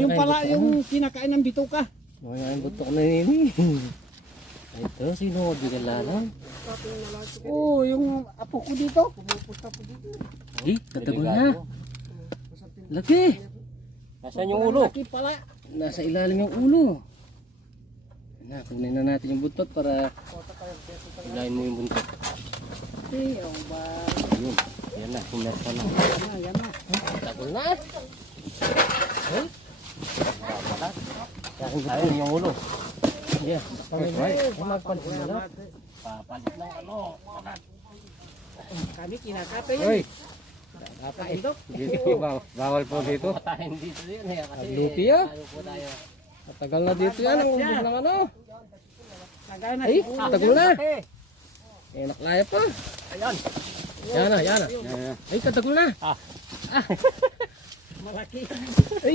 Yung pala yung kinakain ng bituka. Mga yung butok na nini. Ito, sino bigalalang? Oo, yung apo ko dito. Pumupunta po dito. Ay, tatagol na. Laki. Nasaan yung ulo? Laki pala. Nasa ilalim yung ulo. Na, kunin na natin yung buntot para ilayin mo yung buntot. Yung ba? Ayun, yan na, pumersa na. Yan na. Tagol na. Ay, ayun yung ulo. Yeah, magpansin mo na. Papalit lang ano. Kami kinakapay yan. Hoy, Kaindok. dito, bawal po dito. Patayin dito yan eh. Kasi Lupi ah. tayo po tayo. Matagal na dito yan, ang ubod ng ano. Tagal na. Ay, tagol na. Laki. Eh, naklaya pa. Ayan. Yan na, yan na. Ay, katagol na. Malaki. Ay,